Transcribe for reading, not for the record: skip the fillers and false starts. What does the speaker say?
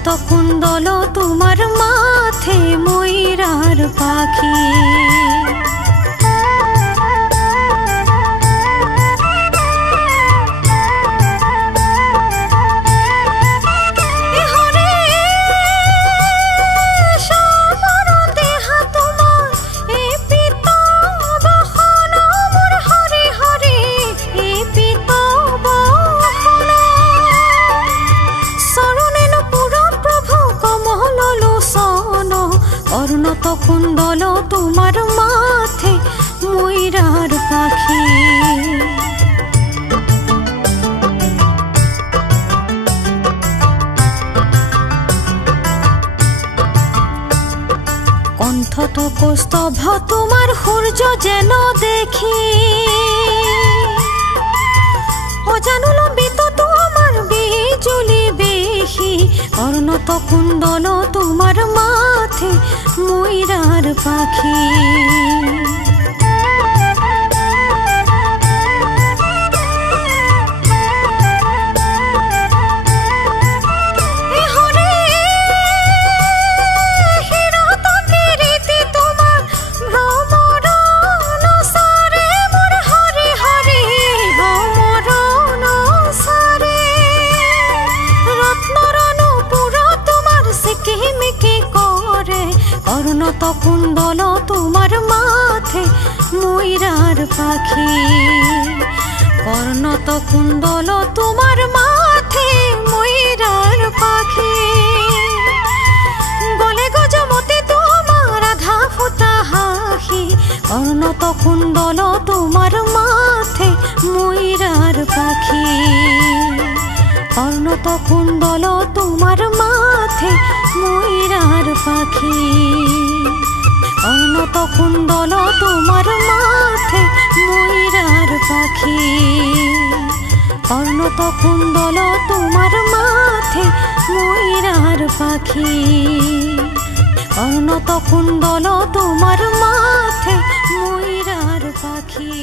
কর্ণত কুণ্ডল তোমার মাথে ময়ূরার পাখি। কর্ণত কুণ্ডল তোমার মাথে ময়ূরার পাখি। কণ্ঠত কৌস্তভ তোমার সূর্য যেন দেখি, অজানু লম্বিত তোমার বিজুলি বেশি। কর্ণত কুণ্ডল তোমার মাথে ময়ূরার পাখি। কর্ণত কুণ্ডল তোমার মাথে ময়ূরার পাখি। কর্ণত কুণ্ডল তোমার মাথে ময়ূরার পাখি। গলে গজমতি তোমার আধা ফুটা হাসি। কর্ণত কুণ্ডল তোমার মাথে ময়ূরার পাখি। কর্ণত কুণ্ডল তোমার মাথে ময়ূরার পাখি। কর্ণত কুণ্ডল তোমার মাথে ময়ূরার পাখি। কর্ণত কুণ্ডল তোমার মাথে ময়ূরার পাখি। কর্ণত কুণ্ডল তোমার মাথে ময়ূরার পাখি।